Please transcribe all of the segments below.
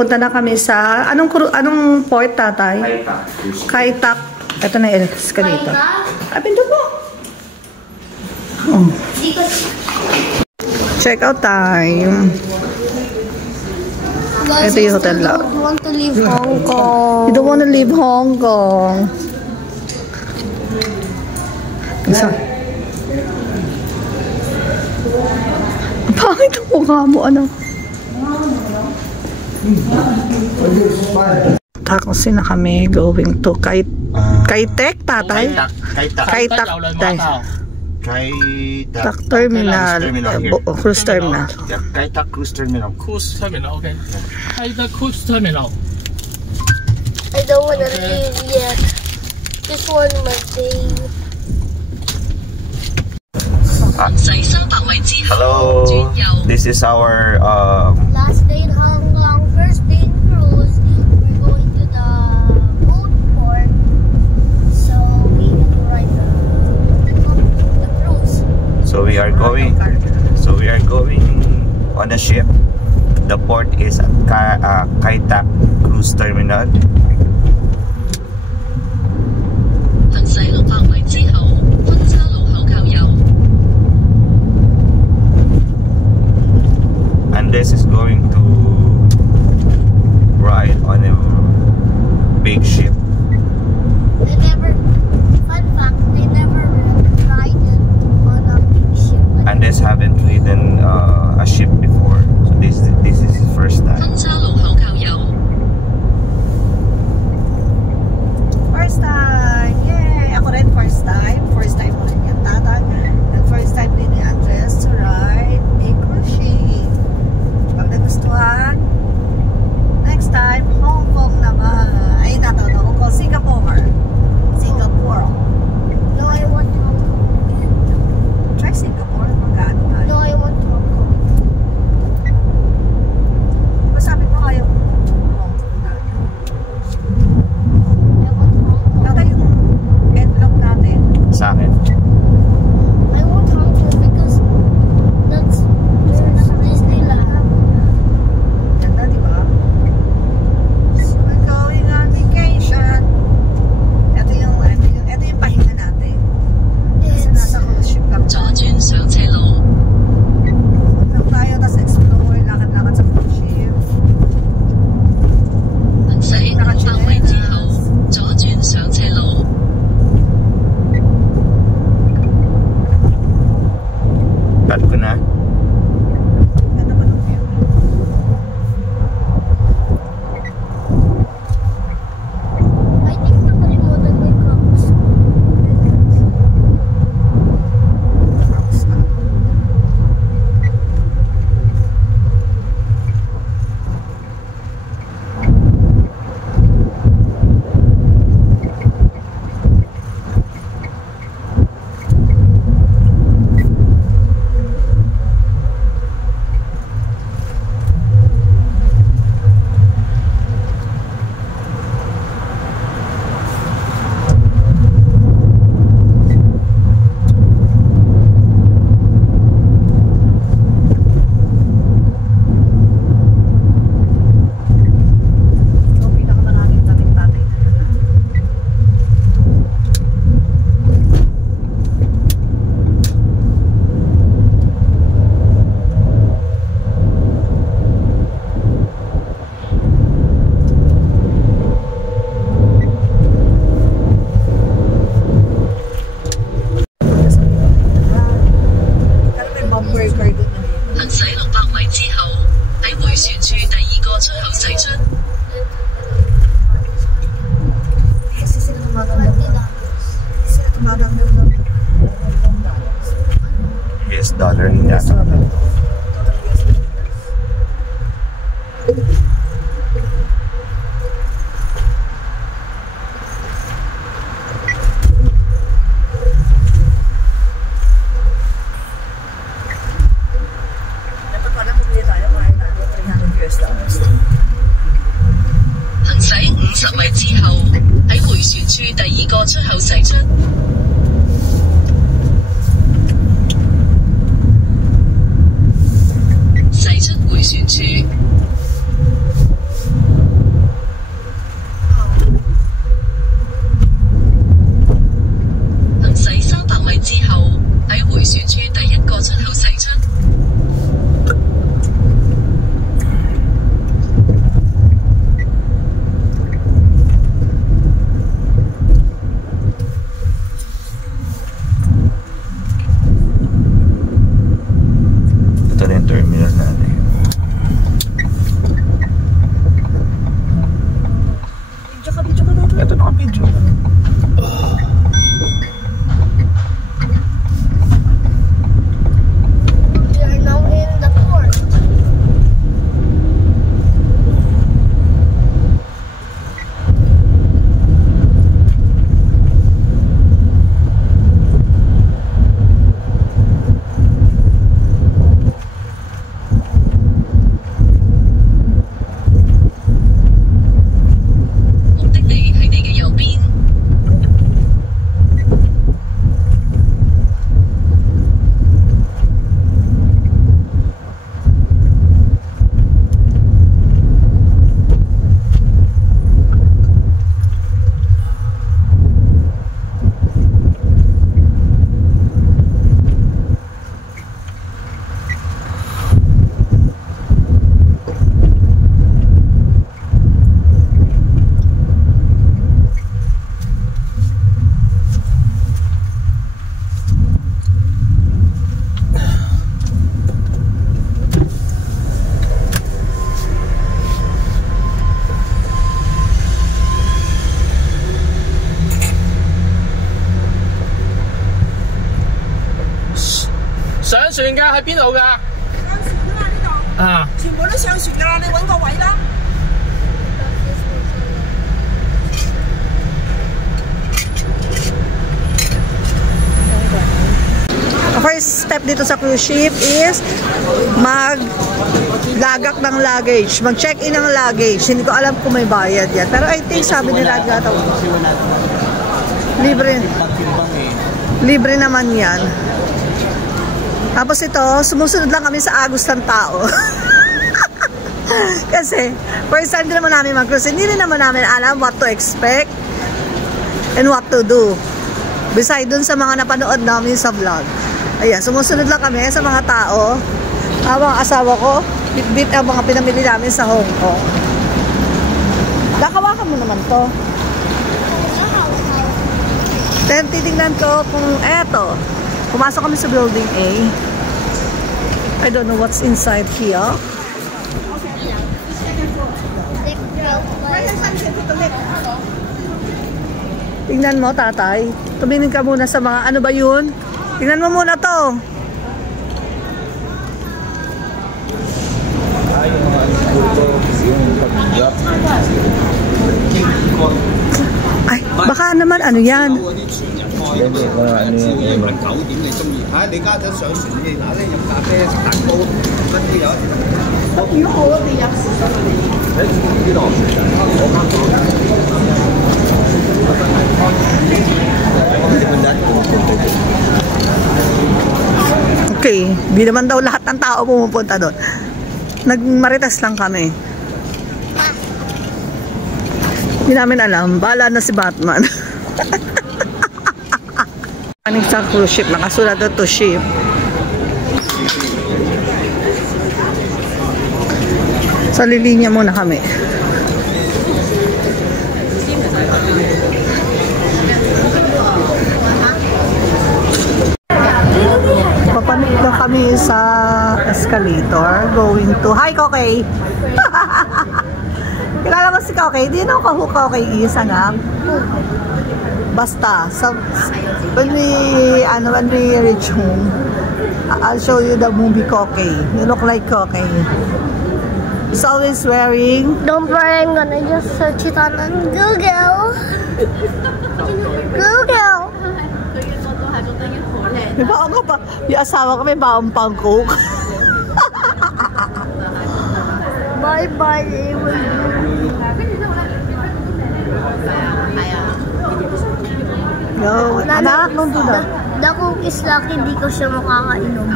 papunta na kami sa... Anong port, tatay? Kai Tak. Ito na yung escalator. Ay, pinto po. Oh. Check out tayo. Ito yung hotel lang. I don't want to leave Hong Kong. You don't want to leave Hong Kong. Isa. Bakit ang mukha mo, ano? Tapos na kami going to Kai Tak, tatay? Kai Tak Terminal. Cruise Terminal. Kai Tak Cruise Terminal. Cruise Terminal, okay. Kai Tak Cruise Terminal. I don't want to leave yet. Just one more day. Hello. This is our last day in Hong Kong, first day in cruise. We're going to the boat port, so we can ride the cruise. So we are going on a ship. The port is at Kai Tak Cruise Terminal. And this is going to ride on a big ship. Fun fact, they never ride on a big ship. And this haven't ridden a ship before, so this is his first time. First time! Yay! Ako rin first time. First time ko rin yung tatang. And first time din ni Andres to ride a cruise ship. Pag nagustuhan, next time, Hong Kong naman. Ay, not Hong Kong, Singapore. Singapore. No, I want Hong Kong. Try Singapore. Magkano tayo? No, I want Hong Kong. Sabi mo ayaw Hong Kong na. I want Hong Kong. Naka yung envelope natin. Sa akin. I want Hong Kong because that's Disneyland. Ganda, di ba? So, we're going on vacation. Ito yung pahinga natin. Kasi nasa cruise ship lang. Lang tayo, tapos explore, lakad-lakad sa cruise ship. Cut ko na. Ganda ba ng view? I think nakalimutan ko yung Crocs. So, pinakamaraming daming tatay na yun. Pero may bumper car doon na dito. Kasi sila tumatanggap na. Sila tumatanggap na. US dollar hindi ata. Dapat pala bumili tayo kahit ano, $300. 行駛50米之後，喺迴旋處第二個出口駛出。駛出迴旋處。船㗎，喺邊度㗎？啊！全部都上船㗎啦，你揾個位啦。First step dito sa cruise ship is mag-lagak ng luggage, mag-check-in ng luggage. Hindi ko alam kung may bayad yan. Pero I think sabi ni Rad gata, libre naman yan. Tapos ito, sumusunod lang kami sa agos ng tao. Kasi first time din naman namin mag-cruise. Hindi rin naman namin alam what to expect and what to do. Besides dun sa mga napanood namin sa vlog. Ayan, sumusunod lang kami sa mga tao. Habang asawa ko, bit-bit ang mga pinamili namin sa Hong Kong. Nakawakan mo naman to. Then, titignan ko kung eto. Pumasok kami sa building A. I don't know what's inside here. Tingnan mo, tatay. Tumingin ka muna sa mga ano ba yun? Tingnan mo muna to. Ay, baka naman ano yan? Okay, di naman daw lahat ng tao pumupunta doon. Nagmaritas lang kami. Hindi namin alam, bahala na si Batman. Aning sa cruise ship, nakasulat doon to ship. Sa lilinya muna kami. Papanik na kami sa escalator going to... Hi, Kokey! Kilala mo si Kokey? Di na ako Kokey isa nga. Basta, when we reach home, I'll show you the movie Kokey. You look like Kokey. He's always wearing... Don't worry, I'm gonna just search it on Google. Google! May baong ko pa. Yung asawa ko may baong pang coke. Bye-bye. No, anak, nung doon na. The coke is lucky, di ko siya makakainom.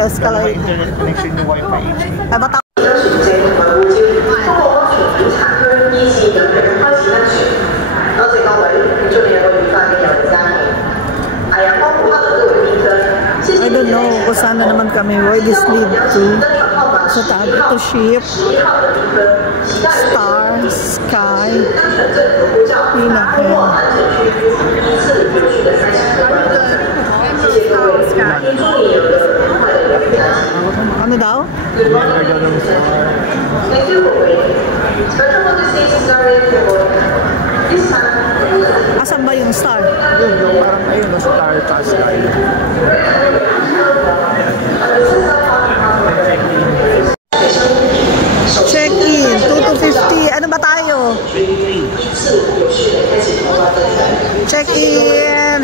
Escalate. Internet connection ng Wi-Fi. Ay, bata. I don't know kung saan na naman kami. Where this lead to? Sa tabi to ship. Star, sky. Pinaka. Ano daw? Asan ba yung star? Yung parang ayun, no, star task sky. Check-in, 2 to 50. Ano ba tayo? Check-in.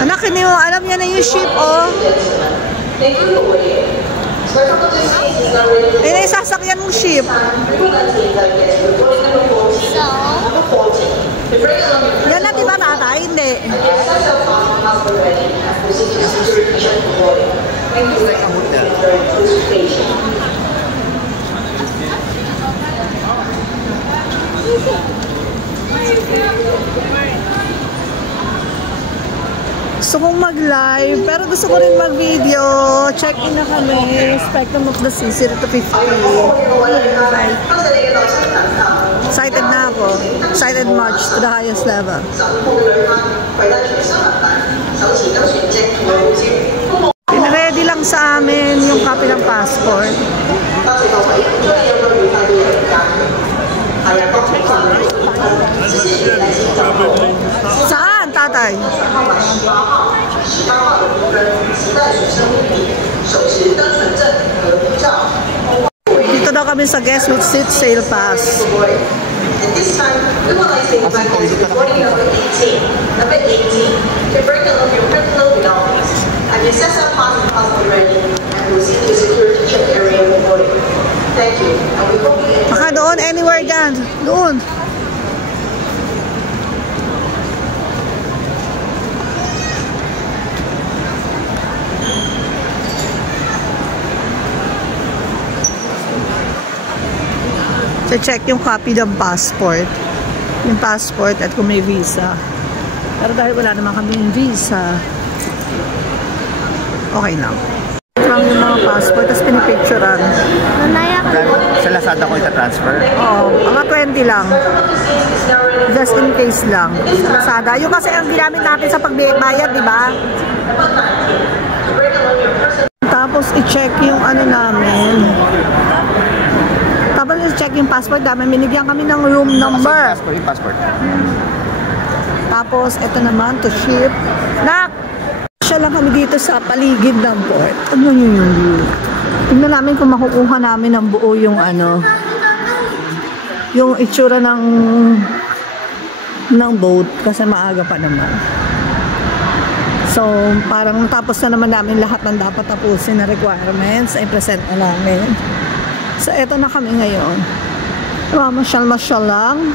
Anak, hindi mo alam niya na yung ship, oh. Ayun ay sasakyan mong ship. Yan na, diba tatay? Hindi. Gusto kong mag-live, pero gusto ko rin mag-video. Check-in na kami. Spectrum of the Sea, 0 to 50. Bye. Excited na ako. Excited much to the highest level. Pinready lang sa amin yung copy ng passport. Saan? tatay. Dito daw kami sa guest with seat sale pass. At this time, we would like to invite you to boarding number 18. Number 18, to bring along your personal belongings. And your access pass is possibly ready, and we'll see the security check area for boarding. Thank you, and we hope you enjoy. Baka doon, anywhere dyan. Doon. Check yung copy ng passport. Yung passport at kung may visa. Pero dahil wala naman kami yung visa, okay lang. Lang yung mga passport, tapos pinipicturean. Sa Lazada ko ita-transfer? Oo, mga 20 lang. Just in case lang. Sa Lazada. Yung kasi ang ginamit natin sa pagbayad, di ba? Tapos i-check yung ano namin. Tapos i-check yung passport namin. Minigyan kami ng room number. Passport. Tapos ito naman to ship. Nak! Siya lang kami dito sa paligid ng port. Ano yun yung view? Tingnan namin kung makukuha namin ng buo yung ano, yung itsura ng boat kasi maaga pa naman. So, parang natapos na naman namin lahat ng dapat tapusin na requirements ay present na namin. So, eto na kami ngayon. Masyal-masyal lang.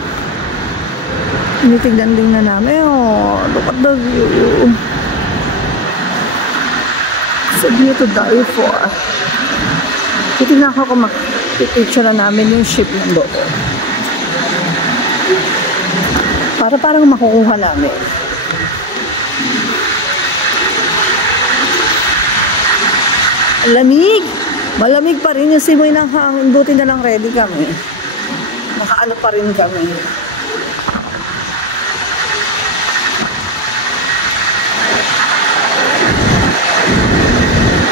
Tinitignan din na namin. Oh, look at the view. It's a view to die for. Titignan ko kung makipicture na namin yung ship ng boat. Parang makukuha namin. Lamig! Malamig pa rin yung simoy ng hangin. Buti na lang ready kami. Nakaano pa rin kami.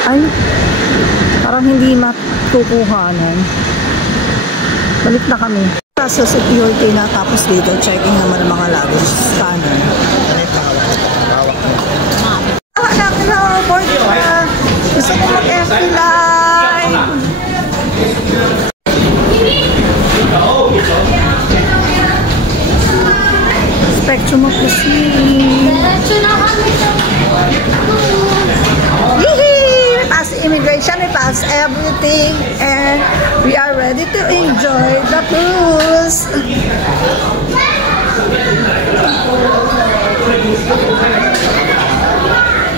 Ay, parang hindi matukuhanan. Balik na kami. Sa security na tapos dito, checking naman mga luggage scanner. Anak na, board ka. Gusto ko mag-FB live. Spectrum of the Sea. We pass immigration, we pass everything, and we are ready to enjoy the cruise.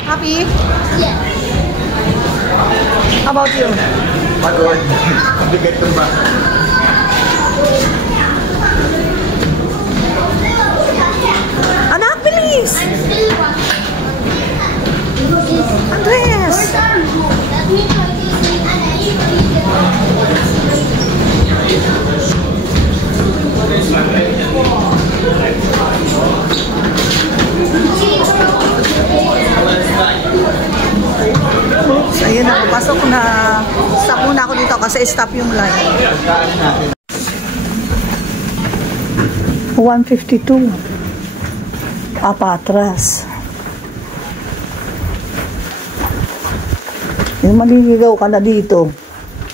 Happy? Yes. How about you? Pagod. Bigat ng ba? Anak, bilis! Andres! Oops, ayun ako. Pasok na. Stop muna ako dito kasi stop yung line. 152. Patras. Yung maliligaw ka na dito.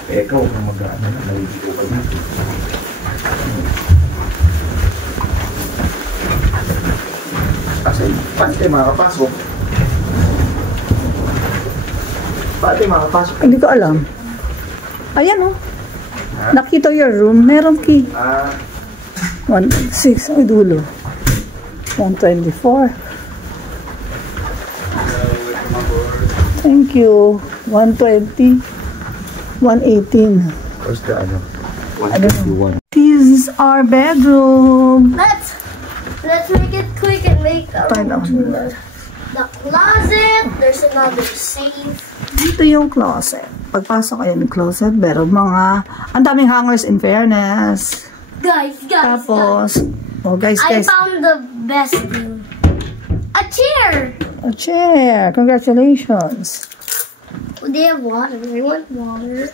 Ikaw kung mag-ano na, maliligaw ka dito. Kasi, paano tayo makakapasok? Paano tayo makakapasok? Hindi ko alam. Ayan oh. Nakita your room. Meron key. 106. Ay dulo. 124. Thank you. 120. 118. Where's the ano? I don't know. This is our bedroom. Let's make it quick and make the closet. There's another safe. Dito yung closet. Pagpasok kayo ng closet, meron mga, ang daming hangers in fairness. Guys. Tapos, oh guys. I found the best thing. A chair. A chair. Congratulations. They have water. I want water.